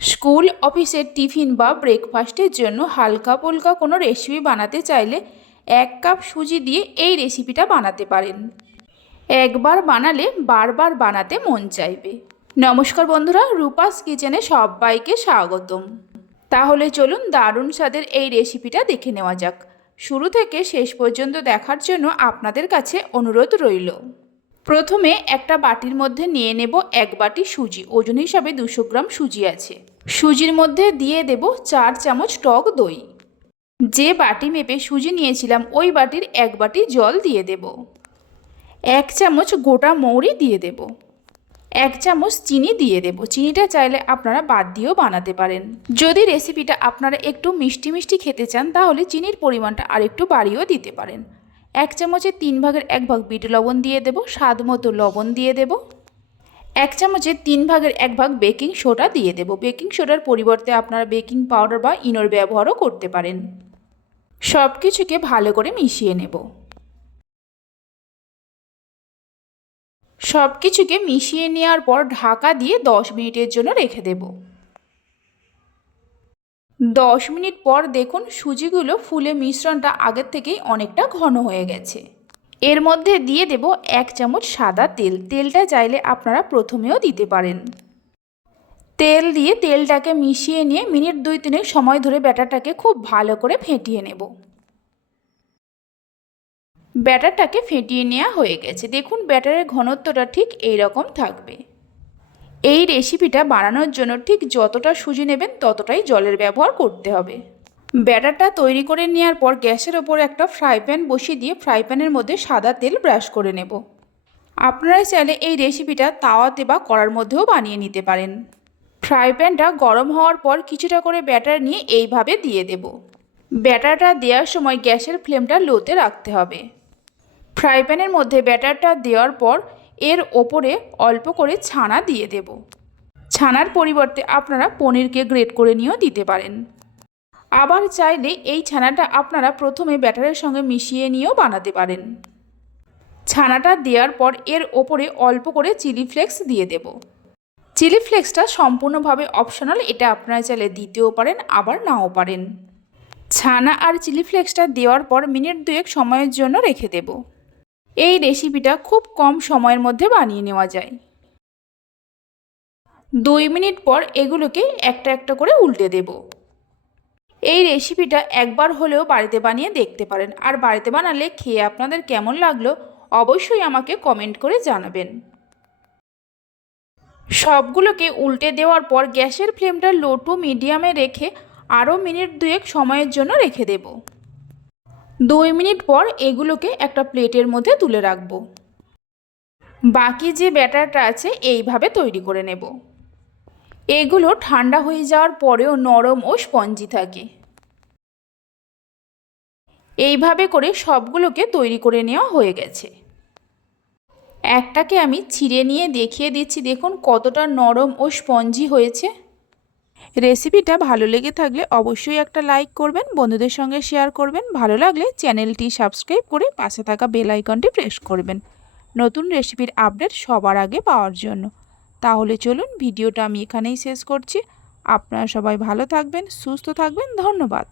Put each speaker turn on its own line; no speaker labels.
School, অফিসের tiffin বা ব্রেকফাস্টের জন্য হালকা পুলকা কোনো রেসিপি বানাতে চাইলে এক কাপ সুজি দিয়ে এই রেসিপিটা বানাতে পারেন। একবার বানালে বারবার বানাতে মন চাইবে। নমস্কার বন্ধুরা, রূপাস কিচেনে সবাইকে স্বাগতম। তাহলে চলুন দারুণ স্বাদের এই রেসিপিটা দেখে নেওয়া যাক। শুরু থেকে শেষ পর্যন্ত দেখার জন্য আপনাদের কাছে অনুরোধ রইল। প্রথমে একটা বাটির মধ্যে নিয়ে নেব এক বাটি সুজি, ওজন হিসাবে দুশো গ্রাম সুজি আছে। সুজির মধ্যে দিয়ে দেব চার চামচ টক দই। যে বাটি মেপে সুজি নিয়েছিলাম, ওই বাটির এক বাটি জল দিয়ে দেব। এক চামচ গোটা মৌরি দিয়ে দেব। এক চামচ চিনি দিয়ে দেব। চিনিটা চাইলে আপনারা বাদ দিয়েও বানাতে পারেন। যদি রেসিপিটা আপনারা একটু মিষ্টি মিষ্টি খেতে চান, তাহলে চিনির পরিমাণটা আরেকটু বাড়িয়েও দিতে পারেন। এক চামচের তিন ভাগের এক ভাগ বিট লবণ দিয়ে দেব, স্বাদ মতো লবণ দিয়ে দেব। এক চামচের তিন ভাগের এক ভাগ বেকিং সোডা দিয়ে দেব। বেকিং সোডার পরিবর্তে আপনারা বেকিং পাউডার বা ইনোর ব্যবহারও করতে পারেন। সব কিছুকে ভালো করে মিশিয়ে নেব। সব কিছুকে মিশিয়ে নেওয়ার পর ঢাকা দিয়ে দশ মিনিটের জন্য রেখে দেব। দশ মিনিট পর দেখুন সুজিগুলো ফুলে মিশ্রণটা আগের থেকেই অনেকটা ঘন হয়ে গেছে। এর মধ্যে দিয়ে দেব এক চামচ সাদা তেল। তেলটা চাইলে আপনারা প্রথমেও দিতে পারেন। তেল দিয়ে তেলটাকে মিশিয়ে নিয়ে মিনিট দুই তিনেক সময় ধরে ব্যাটারটাকে খুব ভালো করে ফেটিয়ে নেব। ব্যাটারটাকে ফেটিয়ে নেওয়া হয়ে গেছে। দেখুন ব্যাটারের ঘনত্বটা ঠিক এই রকম থাকবে। এই রেসিপিটা বানানোর জন্য ঠিক যতটা সুজি নেবেন ততটাই জলের ব্যবহার করতে হবে। ব্যাটারটা তৈরি করে নেওয়ার পর গ্যাসের ওপর একটা ফ্রাই প্যান বসিয়ে দিয়ে ফ্রাই প্যানের মধ্যে সাদা তেল ব্রাশ করে নেব। আপনারা চাইলে এই রেসিপিটা তাওয়াতে বা কড়ার মধ্যেও বানিয়ে নিতে পারেন। ফ্রাই প্যানটা গরম হওয়ার পর কিছুটা করে ব্যাটার নিয়ে এইভাবে দিয়ে দেব। ব্যাটারটা দেওয়ার সময় গ্যাসের ফ্লেমটা লোতে রাখতে হবে। ফ্রাই প্যানের মধ্যে ব্যাটারটা দেওয়ার পর এর ওপরে অল্প করে ছানা দিয়ে দেব। ছানার পরিবর্তে আপনারা পনিরকে গ্রেট করে নিয়েও দিতে পারেন। আবার চাইলে এই ছানাটা আপনারা প্রথমে ব্যাটারের সঙ্গে মিশিয়ে নিয়েও বানাতে পারেন। ছানাটা দেওয়ার পর এর ওপরে অল্প করে চিলি ফ্লেক্স দিয়ে দেব। চিলি ফ্লেক্সটা সম্পূর্ণভাবে অপশনাল, এটা আপনারা চাইলে দিতেও পারেন, আবার নাও পারেন। ছানা আর চিলি ফ্লেক্সটা দেওয়ার পর মিনিট দুয়েক সময়ের জন্য রেখে দেব। এই রেসিপিটা খুব কম সময়ের মধ্যে বানিয়ে নেওয়া যায়। দুই মিনিট পর এগুলোকে একটা একটা করে উল্টে দেব। এই রেসিপিটা একবার হলেও বাড়িতে বানিয়ে দেখতে পারেন। আর বাড়িতে বানালে খেয়ে আপনাদের কেমন লাগল অবশ্যই আমাকে কমেন্ট করে জানাবেন। সবগুলোকে উল্টে দেওয়ার পর গ্যাসের ফ্লেমটা লো টু মিডিয়ামে রেখে আরও মিনিট দুয়েক সময়ের জন্য রেখে দেব। দুই মিনিট পর এগুলোকে একটা প্লেটের মধ্যে তুলে রাখব। বাকি যে ব্যাটারটা আছে, এইভাবে তৈরি করে নেব। এগুলো ঠান্ডা হয়ে যাওয়ার পরেও নরম ও স্পঞ্জি থাকে। এইভাবে করে সবগুলোকে তৈরি করে নেওয়া হয়ে গেছে। একটাকে আমি ছিঁড়ে নিয়ে দেখিয়ে দিচ্ছি, দেখুন কতটা নরম ও স্পঞ্জি হয়েছে। রেসিপিটা ভালো লেগে থাকলে অবশ্যই একটা লাইক করবেন, বন্ধুদের সঙ্গে শেয়ার করবেন। ভালো লাগলে চ্যানেলটি সাবস্ক্রাইব করে পাশে থাকা বেল আইকনটি প্রেস করবেন। নতুন রেসিপির আপডেট সবার আগে পাওয়ার জন্য। তাহলে চলুন, ভিডিওটা আমি এখানেই শেষ করছি। আপনারা সবাই ভালো থাকবেন, সুস্থ থাকবেন। ধন্যবাদ।